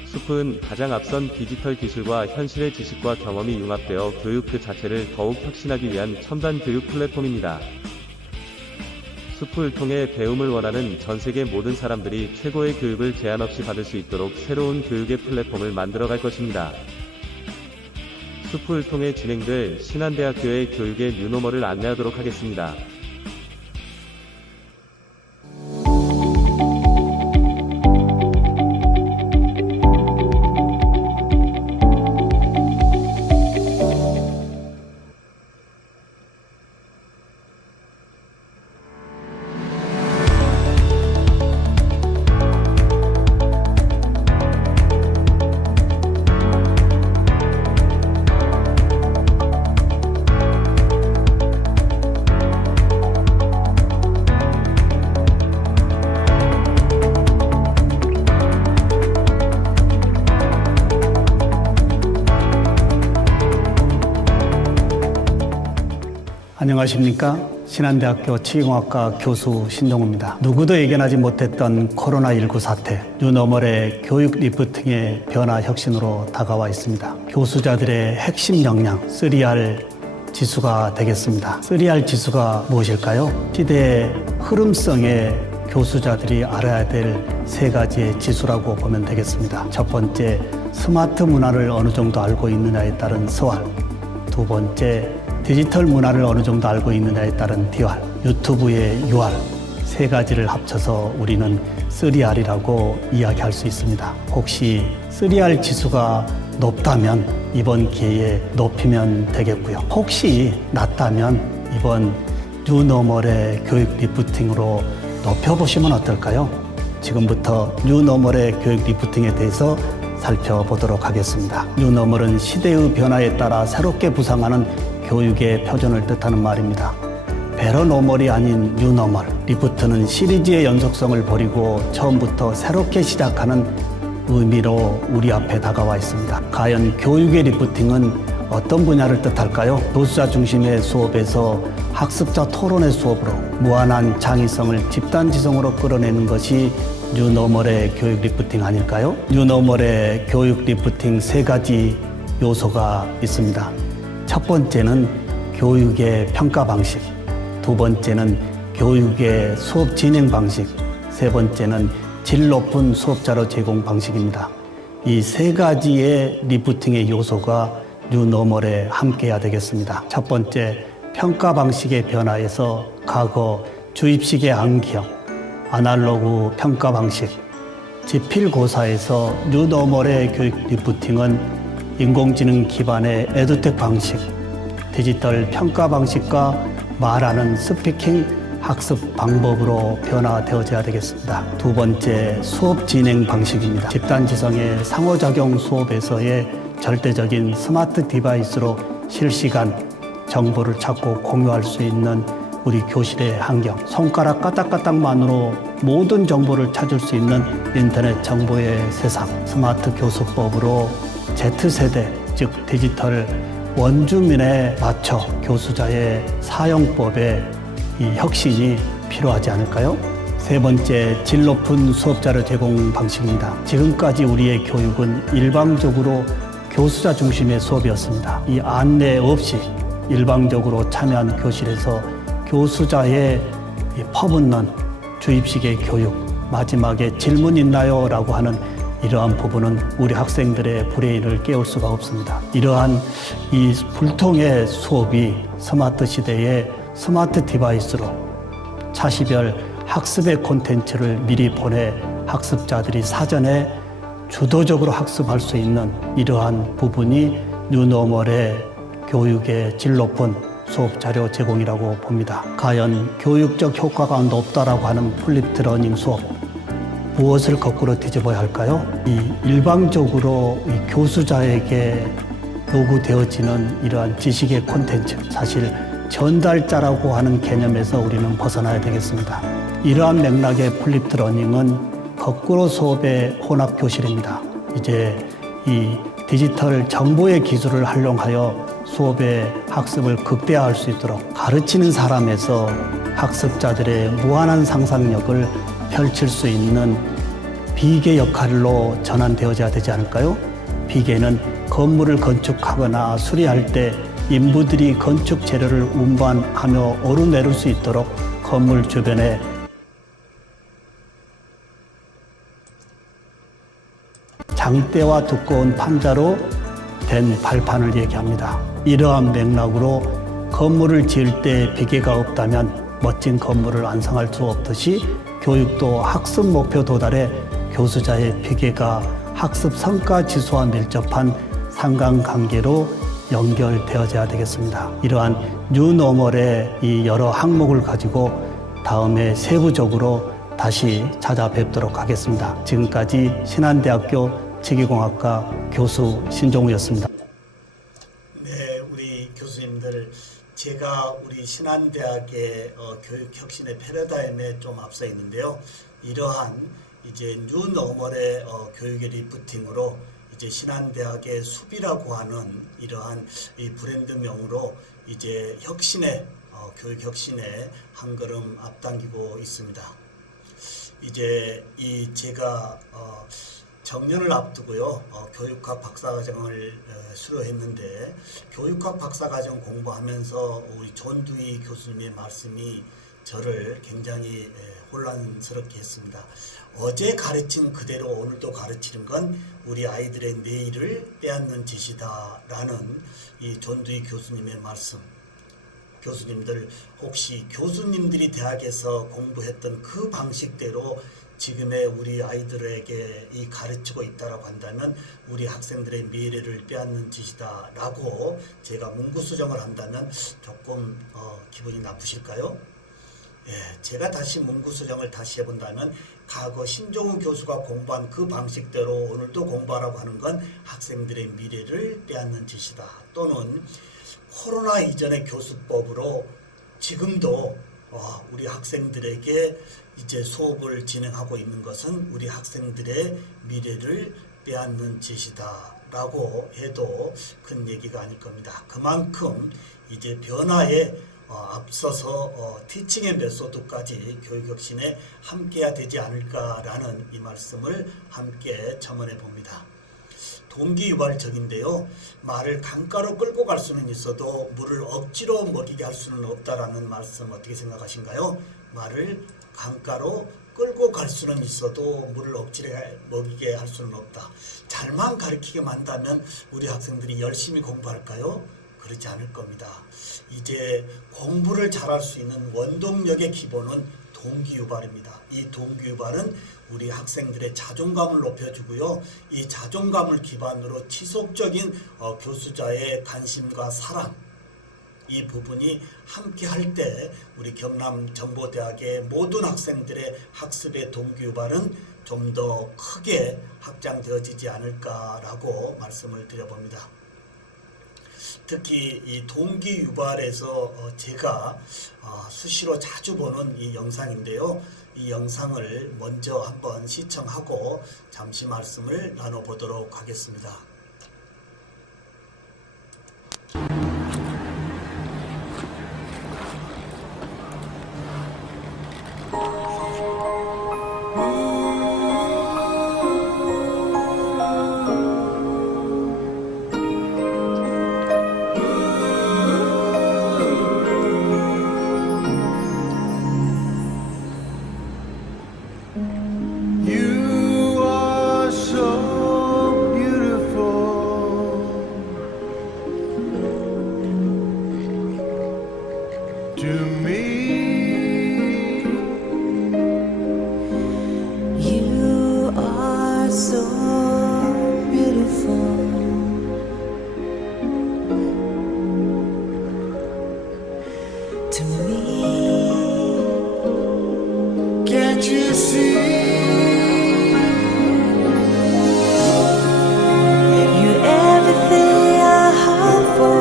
숲은 가장 앞선 디지털 기술과 현실의 지식과 경험이 융합되어 교육 그 자체를 더욱 혁신하기 위한 첨단 교육 플랫폼입니다. 숲을 통해 배움을 원하는 전 세계 모든 사람들이 최고의 교육을 제한 없이 받을 수 있도록 새로운 교육의 플랫폼을 만들어갈 것입니다. 숲을 통해 진행될 신한대학교의 교육의 뉴노멀을 안내하도록 하겠습니다. 안녕하십니까. 신한대학교 치유공학과 교수 신동우입니다. 누구도 예견하지 못했던 코로나19 사태, 뉴노멀의 교육 리프팅의 변화 혁신으로 다가와 있습니다. 교수자들의 핵심 역량, 3R 지수가 되겠습니다. 3R 지수가 무엇일까요? 시대의 흐름성에 교수자들이 알아야 될 3가지의 지수라고 보면 되겠습니다. 첫 번째, 스마트 문화를 어느 정도 알고 있느냐에 따른 스왈. 두 번째, 디지털 문화를 어느 정도 알고 있느냐에 따른 DR, 유튜브의 UR, 3가지를 합쳐서 우리는 3R이라고 이야기할 수 있습니다. 혹시 3R 지수가 높다면 이번 기회에 높이면 되겠고요. 혹시 낮다면 이번 뉴노멀의 교육 리프팅으로 높여보시면 어떨까요? 지금부터 뉴노멀의 교육 리프팅에 대해서 살펴보도록 하겠습니다. 뉴노멀은 시대의 변화에 따라 새롭게 부상하는 교육의 표준을 뜻하는 말입니다. 베러노멀이 아닌 뉴노멀. 리프트는 시리즈의 연속성을 버리고 처음부터 새롭게 시작하는 의미로 우리 앞에 다가와 있습니다. 과연 교육의 리프팅은 어떤 분야를 뜻할까요? 교수자 중심의 수업에서 학습자 토론의 수업으로 무한한 창의성을 집단지성으로 끌어내는 것이 뉴노멀의 교육 리프팅 아닐까요? 뉴노멀의 교육 리프팅 3가지 요소가 있습니다. 첫 번째는 교육의 평가 방식, 두 번째는 교육의 수업 진행 방식, 세 번째는 질 높은 수업자료 제공 방식입니다. 이 3가지의 리프팅의 요소가 뉴노멀에 함께해야 되겠습니다. 첫 번째, 평가 방식의 변화에서 과거 주입식의 암기형, 아날로그 평가 방식, 지필고사에서 뉴노멀의 교육 리프팅은 인공지능 기반의 에듀텍 방식, 디지털 평가 방식과 말하는 스피킹 학습 방법으로 변화되어져야 되겠습니다. 두 번째, 수업 진행 방식입니다. 집단지성의 상호작용 수업에서의 절대적인 스마트 디바이스로 실시간 정보를 찾고 공유할 수 있는 우리 교실의 환경, 손가락 까딱까딱만으로 모든 정보를 찾을 수 있는 인터넷 정보의 세상, 스마트 교수법으로 Z세대, 즉 디지털 원주민에 맞춰 교수자의 사용법에 이 혁신이 필요하지 않을까요? 세 번째, 질 높은 수업자료 제공 방식입니다. 지금까지 우리의 교육은 일방적으로 교수자 중심의 수업이었습니다. 이 안내 없이 일방적으로 참여한 교실에서 교수자의 퍼붓는 주입식의 교육, 마지막에 질문 있나요? 라고 하는 이러한 부분은 우리 학생들의 브레인을 깨울 수가 없습니다. 이러한 이 불통의 수업이 스마트 시대의 스마트 디바이스로 차시별 학습의 콘텐츠를 미리 보내 학습자들이 사전에 주도적으로 학습할 수 있는 이러한 부분이 뉴노멀의 교육의 질 높은 수업 자료 제공이라고 봅니다. 과연 교육적 효과가 높다라고 하는 플립드 러닝 수업, 무엇을 거꾸로 뒤집어야 할까요? 이 일방적으로 이 교수자에게 요구되어지는 이러한 지식의 콘텐츠, 사실 전달자라고 하는 개념에서 우리는 벗어나야 되겠습니다. 이러한 맥락의 플립드 러닝은 거꾸로 수업의 혼합 교실입니다. 이제 이 디지털 정보의 기술을 활용하여 수업의 학습을 극대화할 수 있도록 가르치는 사람에서 학습자들의 무한한 상상력을 펼칠 수 있는 비계 역할로 전환되어져야 되지 않을까요? 비계는 건물을 건축하거나 수리할 때 인부들이 건축 재료를 운반하며 오르내릴 수 있도록 건물 주변에 장대와 두꺼운 판자로 된 발판을 얘기합니다. 이러한 맥락으로 건물을 지을 때 비계가 없다면 멋진 건물을 완성할 수 없듯이 교육도 학습 목표 도달에 교수자의 비계가 학습 성과 지수와 밀접한 상관관계로 연결되어져야 되겠습니다. 이러한 뉴노멀의 이 여러 항목을 가지고 다음에 세부적으로 다시 찾아뵙도록 하겠습니다. 지금까지 신한대학교 지기공학과 교수 신종우였습니다. 네, 우리 교수님들, 제가 우리 신한대학의 교육혁신의 패러다임에 좀 앞서 있는데요. 이러한 이제 뉴노멀의 교육의 리프팅으로 이제 신한대학의 숲이라고 하는 이러한 이 브랜드명으로 이제 혁신의 교육 혁신에 한 걸음 앞당기고 있습니다. 이제 이 제가 정년을 앞두고요 교육학 박사과정을 수료했는데 교육학 박사과정 공부하면서 우리 존두이 교수님의 말씀이 저를 굉장히 혼란스럽게 했습니다. 어제 가르친 그대로 오늘도 가르치는 건 우리 아이들의 내일을 빼앗는 짓이다라는 이 존두이 교수님의 말씀. 교수님들, 혹시 교수님들이 대학에서 공부했던 그 방식대로 지금의 우리 아이들에게 이 가르치고 있다라고 한다면 우리 학생들의 미래를 빼앗는 짓이다라고 제가 문구수정을 한다면 조금 기분이 나쁘실까요? 예, 제가 다시 문구수정을 다시 해본다면 과거 신종우 교수가 공부한 그 방식대로 오늘도 공부하라고 하는 건 학생들의 미래를 빼앗는 짓이다. 또는 코로나 이전의 교수법으로 지금도 우리 학생들에게 이제 수업을 진행하고 있는 것은 우리 학생들의 미래를 빼앗는 짓이다 라고 해도 큰 얘기가 아닐 겁니다. 그만큼 이제 변화에 앞서서 티칭 앤 메소드까지 교육혁신에 함께해야 되지 않을까라는 이 말씀을 함께 첨언해 봅니다. 동기유발적인데요. 말을 강가로 끌고 갈 수는 있어도 물을 억지로 먹이게 할 수는 없다라는 말씀 어떻게 생각하신가요? 말을 강가로 끌고 갈 수는 있어도 물을 억지로 먹이게 할 수는 없다. 잘만 가르치기만 한다면 우리 학생들이 열심히 공부할까요? 그렇지 않을 겁니다. 이제 공부를 잘할 수 있는 원동력의 기본은 동기유발입니다. 이 동기유발은 우리 학생들의 자존감을 높여주고요. 이 자존감을 기반으로 지속적인 교수자의 관심과 사랑, 이 부분이 함께 할 때 우리 경남정보대학의 모든 학생들의 학습의 동기유발은 좀 더 크게 확장되어지지 않을까라고 말씀을 드려봅니다. 특히 이 동기유발에서 제가 수시로 자주 보는 이 영상인데요. 이 영상을 먼저 한번 시청하고 잠시 말씀을 나눠보도록 하겠습니다. You are so beautiful to me. You are so beautiful to me. Can't you see? You're everything I hope for.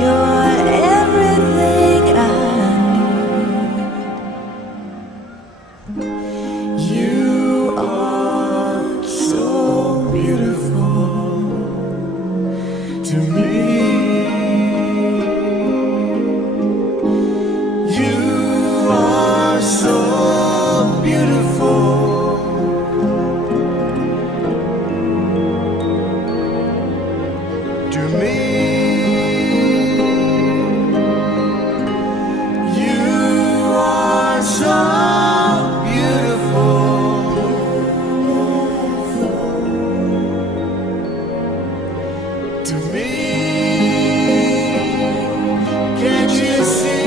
You're everything I need. You are so beautiful To me, you are so beautiful to me. You are so beautiful to me. Can't you see?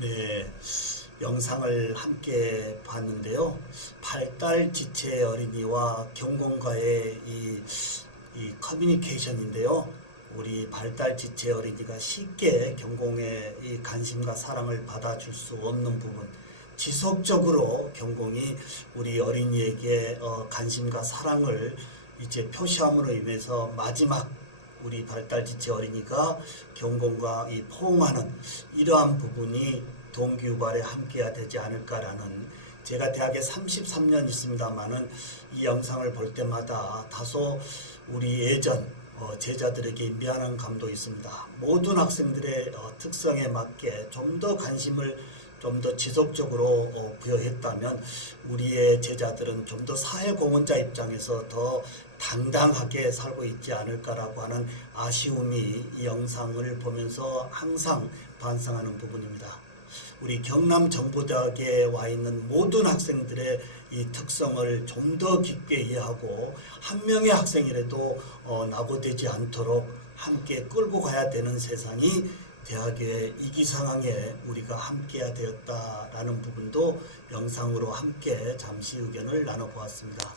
네, 영상을 함께 봤는데요. 발달지체 어린이와 경공과의 이 커뮤니케이션인데요. 우리 발달지체 어린이가 쉽게 경공의 이 관심과 사랑을 받아줄 수 없는 부분, 지속적으로 경공이 우리 어린이에게 관심과 사랑을 이제 표시함으로 인해서 마지막 우리 발달지체 어린이가 경공과 이 포옹하는 이러한 부분이 동기유발에 함께해야 되지 않을까라는, 제가 대학에 33년 있습니다만은 이 영상을 볼 때마다 다소 우리 예전 제자들에게 미안한 감도 있습니다. 모든 학생들의 특성에 맞게 좀 더 관심을 좀 더 지속적으로 부여했다면 우리의 제자들은 좀 더 사회공헌자 입장에서 더 당당하게 살고 있지 않을까라고 하는 아쉬움이 이 영상을 보면서 항상 반성하는 부분입니다. 우리 경남정보대학에 와 있는 모든 학생들의 이 특성을 좀 더 깊게 이해하고 한 명의 학생이라도 낙오되지 않도록 함께 끌고 가야 되는 세상이 대학의 위기 상황에 우리가 함께해야 되었다라는 부분도 영상으로 함께 잠시 의견을 나눠보았습니다.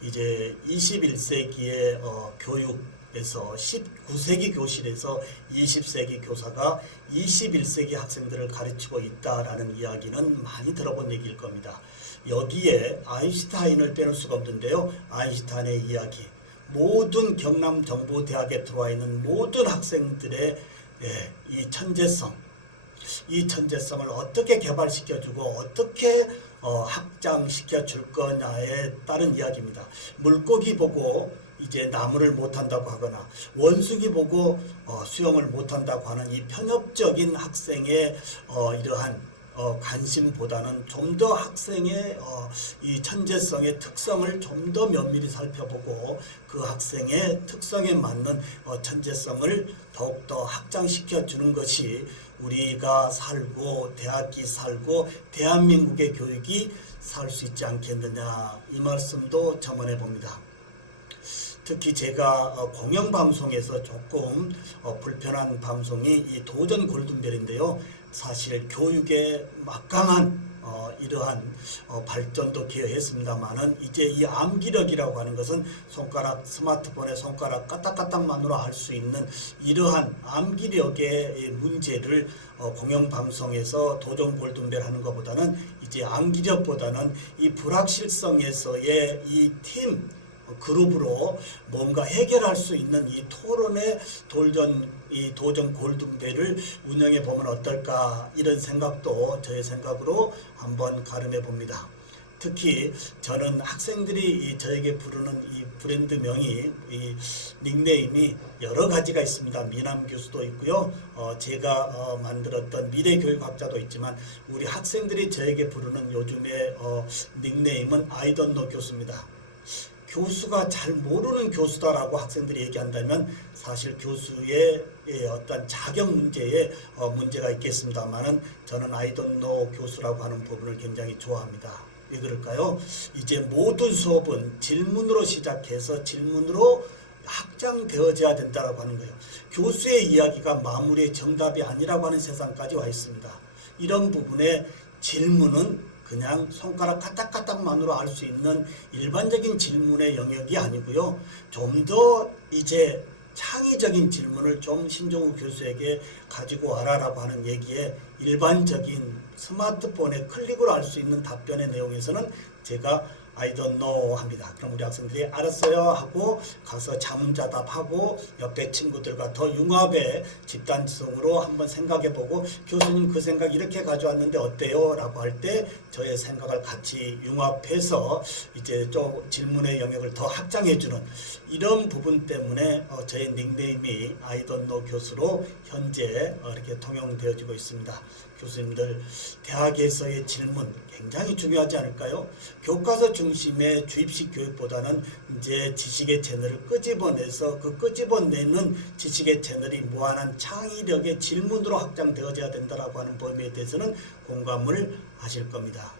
이제 21세기의 교육에서 19세기 교실에서 20세기 교사가 21세기 학생들을 가르치고 있다라는 이야기는 많이 들어본 얘기일 겁니다. 여기에 아인슈타인을 빼놓을 수가 없는데요. 아인슈타인의 이야기, 모든 경남정보대학에 들어와 있는 모든 학생들의 이 천재성, 이 천재성을 어떻게 개발시켜주고 어떻게 확장시켜 줄 거냐에 따른 이야기입니다. 물고기 보고 이제 나무를 못한다고 하거나 원숭이 보고 수영을 못한다고 하는 이 편협적인 학생의 이러한 관심보다는 좀 더 학생의 이 천재성의 특성을 좀 더 면밀히 살펴보고 그 학생의 특성에 맞는 천재성을 더욱더 확장시켜 주는 것이 우리가 살고 대학이 살고 대한민국의 교육이 살 수 있지 않겠느냐, 이 말씀도 첨언해 봅니다. 특히 제가 공영방송에서 조금 불편한 방송이 이 도전 골든벨인데요. 사실 교육에 막강한 이러한 발전도 기여했습니다만은 이제 이 암기력이라고 하는 것은 스마트폰의 손가락 까딱까딱만으로 알 수 있는 이러한 암기력의 문제를 공영방송에서 도전 골든벨 하는 것보다는 이제 암기력보다는 이 불확실성에서의 이 팀 그룹으로 뭔가 해결할 수 있는 이 토론의 도전 골든벨을 운영해 보면 어떨까, 이런 생각도 저의 생각으로 한번 가름해 봅니다. 특히 저는 학생들이 저에게 부르는 이 브랜드명이, 이 닉네임이 여러 가지가 있습니다. 미남 교수도 있고요. 제가 만들었던 미래교육학자도 있지만 우리 학생들이 저에게 부르는 요즘의 닉네임은 아이돈노 교수입니다. 교수가 잘 모르는 교수다라고 학생들이 얘기한다면 사실 교수의 어떤 자격 문제에 문제가 있겠습니다만은 저는 아이돈노 교수라고 하는 부분을 굉장히 좋아합니다. 왜 그럴까요? 이제 모든 수업은 질문으로 시작해서 질문으로 확장되어져야 된다라고 하는 거예요. 교수의 이야기가 마무리의 정답이 아니라고 하는 세상까지 와 있습니다. 이런 부분에 질문은 그냥 손가락 까딱까딱만으로 알 수 있는 일반적인 질문의 영역이 아니고요. 좀 더 이제 창의적인 질문을 좀 신종우 교수에게 가지고 와라라고 하는 얘기에 일반적인 스마트폰에 클릭으로 알 수 있는 답변의 내용에서는 제가 I don't know 합니다. 그럼 우리 학생들이 알았어요 하고 가서 자문자답하고 옆에 친구들과 더 융합의 집단성으로 한번 생각해보고 교수님 그 생각 이렇게 가져왔는데 어때요? 라고 할 때 저의 생각을 같이 융합해서 이제 좀 질문의 영역을 더 확장해주는 이런 부분 때문에 저의 닉네임이 I don't know 교수로 현재 이렇게 통용되어지고 있습니다. 교수님들, 대학에서의 질문 굉장히 중요하지 않을까요? 교과서 중심의 주입식 교육보다는 이제 지식의 채널을 끄집어내서 그 끄집어내는 지식의 채널이 무한한 창의력의 질문으로 확장되어져야 된다라고 하는 범위에 대해서는 공감을 하실 겁니다.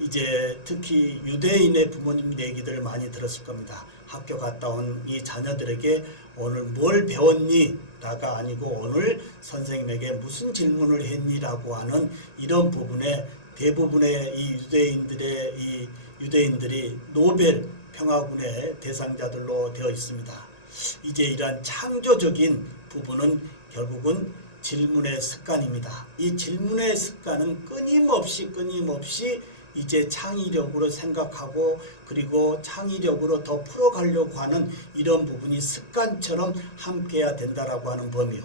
이제 특히 유대인의 부모님 얘기들을 많이 들었을 겁니다. 학교 갔다 온 이 자녀들에게 오늘 뭘 배웠니? 라가 아니고 오늘 선생님에게 무슨 질문을 했니? 라고 하는 이런 부분에 대부분의 이 유대인들이 노벨 평화군의 대상자들로 되어 있습니다. 이제 이러한 창조적인 부분은 결국은 질문의 습관입니다. 이 질문의 습관은 끊임없이 이제 창의력으로 생각하고 그리고 창의력으로 더 풀어가려고 하는 이런 부분이 습관처럼 함께해야 된다라고 하는 범위요.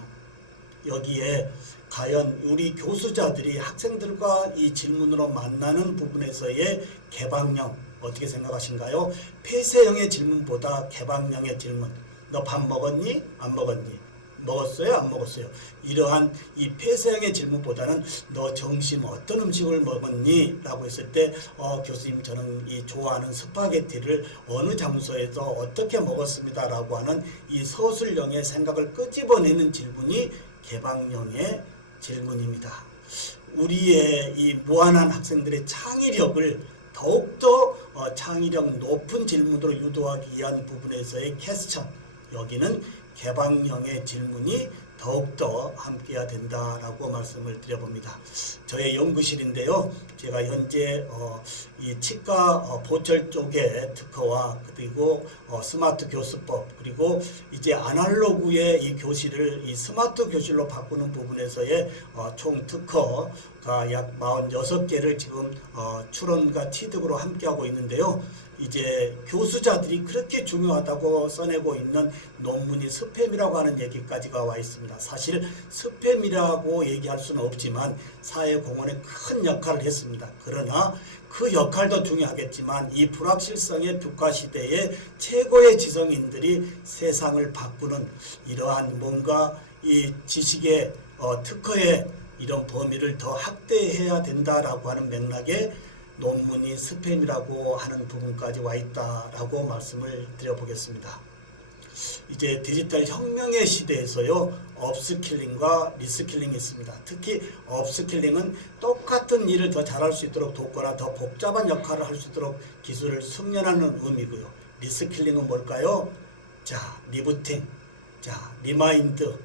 여기에 과연 우리 교수자들이 학생들과 이 질문으로 만나는 부분에서의 개방형 어떻게 생각하신가요? 폐쇄형의 질문보다 개방형의 질문. 너 밥 먹었니? 안 먹었니? 먹었어요? 안 먹었어요? 이러한 이 폐쇄형의 질문보다는 너 점심 어떤 음식을 먹었니? 라고 했을 때 교수님 저는 이 좋아하는 스파게티를 어느 장소에서 어떻게 먹었습니다 라고 하는 이 서술형의 생각을 끄집어내는 질문이 개방형의 질문입니다. 우리의 이 무한한 학생들의 창의력을 더욱더 창의력 높은 질문으로 유도하기 위한 부분에서의 퀘스천, 여기는 개방형의 질문이 더욱더 함께해야 된다라고 말씀을 드려봅니다. 저의 연구실인데요. 제가 현재 이 치과 보철 쪽의 특허와 그리고 스마트 교수법 그리고 이제 아날로그의 이 교실을 이 스마트 교실로 바꾸는 부분에서의 총 특허 약 46개를 지금 출원과 취득으로 함께하고 있는데요. 이제 교수자들이 그렇게 중요하다고 써내고 있는 논문이 스팸이라고 하는 얘기까지가 와 있습니다. 사실 스팸이라고 얘기할 수는 없지만 사회공헌에 큰 역할을 했습니다. 그러나 그 역할도 중요하겠지만 이 불확실성의 뷰카 시대에 최고의 지성인들이 세상을 바꾸는 이러한 뭔가 이 지식의 특허의 이런 범위를 더 확대해야 된다라고 하는 맥락에 논문이 스팸이라고 하는 부분까지 와 있다라고 말씀을 드려보겠습니다. 이제 디지털 혁명의 시대에서요, 업스킬링과 리스킬링이 있습니다. 특히 업스킬링은 똑같은 일을 더 잘할 수 있도록 돕거나 더 복잡한 역할을 할 수 있도록 기술을 숙련하는 의미고요. 리스킬링은 뭘까요? 자, 리부팅, 자, 리마인드,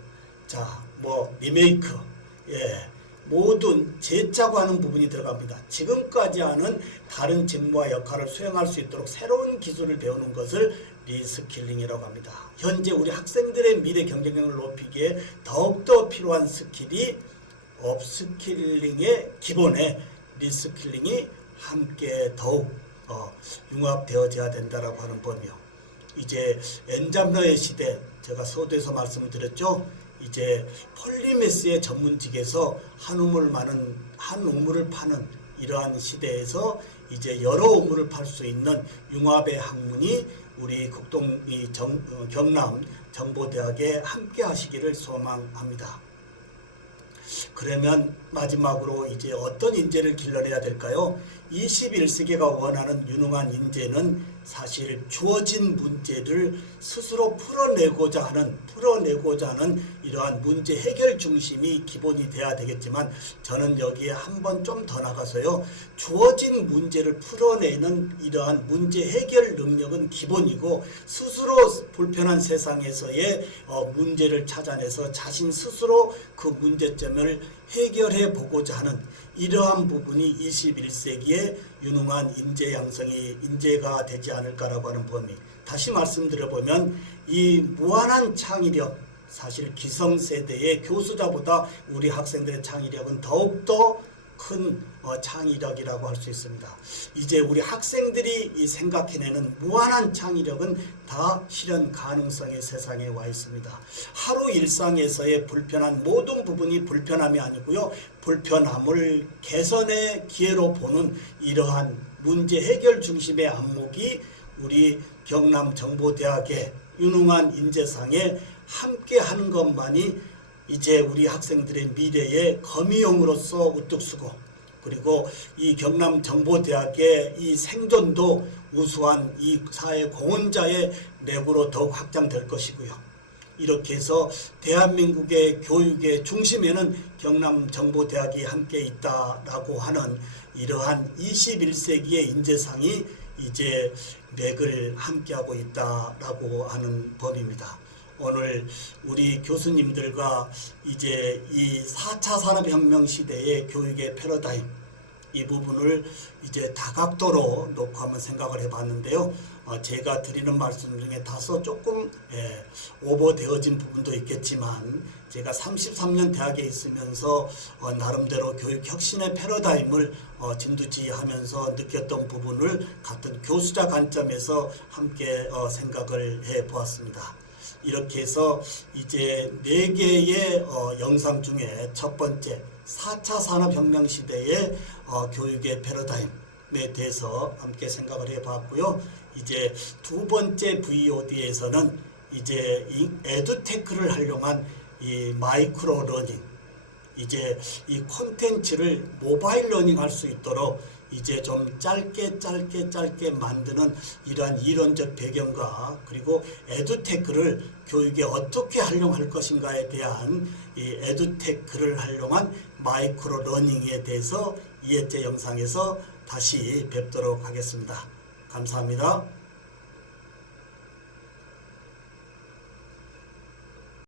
자, 리메이크, 모든 재짜고 하는 부분이 들어갑니다. 지금까지 하는 다른 직무와 역할을 수행할 수 있도록 새로운 기술을 배우는 것을 리스킬링이라고 합니다. 현재 우리 학생들의 미래 경쟁력을 높이기에 더욱더 필요한 스킬이 업스킬링의 기본에 리스킬링이 함께 더욱 융합되어져야 된다라고 하는 범위요. 이제 엔잡러의 시대, 제가 서두에서 말씀을 드렸죠. 이제 폴리메스의 전문직에서 한 우물을 파는 이러한 시대에서 이제 여러 우물을 팔 수 있는 융합의 학문이 우리 경남 정보대학에 함께 하시기를 소망합니다. 그러면 마지막으로 이제 어떤 인재를 길러내야 될까요? 21세기가 원하는 유능한 인재는 사실 주어진 문제를 스스로 풀어내고자 하는 이러한 문제 해결 중심이 기본이 돼야 되겠지만, 저는 여기에 한번 좀 더 나가서요, 주어진 문제를 풀어내는 이러한 문제 해결 능력은 기본이고, 스스로 불편한 세상에서의 문제를 찾아내서 자신 스스로 그 문제점을 해결해 보고자 하는 이러한 부분이 21세기의 유능한 인재 양성이 인재가 되지 않을까라고 하는 범위. 다시 말씀드려보면 이 무한한 창의력, 사실 기성세대의 교수자보다 우리 학생들의 창의력은 더욱더 큰 창의력이라고 할 수 있습니다. 이제 우리 학생들이 이 생각해내는 무한한 창의력은 다 실현 가능성의 세상에 와 있습니다. 하루 일상에서의 불편한 모든 부분이 불편함이 아니고요, 불편함을 개선의 기회로 보는 이러한 문제 해결 중심의 안목이 우리 경남정보대학의 유능한 인재상에 함께 하는 것만이 이제 우리 학생들의 미래의 거미용으로서 우뚝 서고, 그리고 이 경남정보대학의 이 생존도 우수한 이 사회 공헌자의 내부로 더욱 확장될 것이고요. 이렇게 해서 대한민국의 교육의 중심에는 경남정보대학이 함께 있다라고 하는 이러한 21세기의 인재상이 이제 맥을 함께하고 있다라고 하는 범위입니다. 오늘 우리 교수님들과 이제 이 4차 산업혁명 시대의 교육의 패러다임, 이 부분을 이제 다각도로 놓고 한번 생각을 해봤는데요. 제가 드리는 말씀 중에 다소 조금 오버되어진 부분도 있겠지만, 제가 33년 대학에 있으면서 나름대로 교육 혁신의 패러다임을 진두지휘하면서 느꼈던 부분을 같은 교수자 관점에서 함께 생각을 해보았습니다. 이렇게 해서 이제 4개의 영상 중에 첫 번째 4차 산업혁명 시대의 교육의 패러다임에 대해서 함께 생각을 해봤고요. 이제 두 번째 VOD에서는 이제 이 에듀테크를 활용한 이 마이크로 러닝, 이제 이 콘텐츠를 모바일 러닝 할 수 있도록 이제 좀 짧게 만드는 이러한 이론적 배경과, 그리고 에듀테크를 교육에 어떻게 활용할 것인가에 대한 이 에듀테크를 활용한 마이크로 러닝에 대해서 2회째 영상에서 다시 뵙도록 하겠습니다. 감사합니다.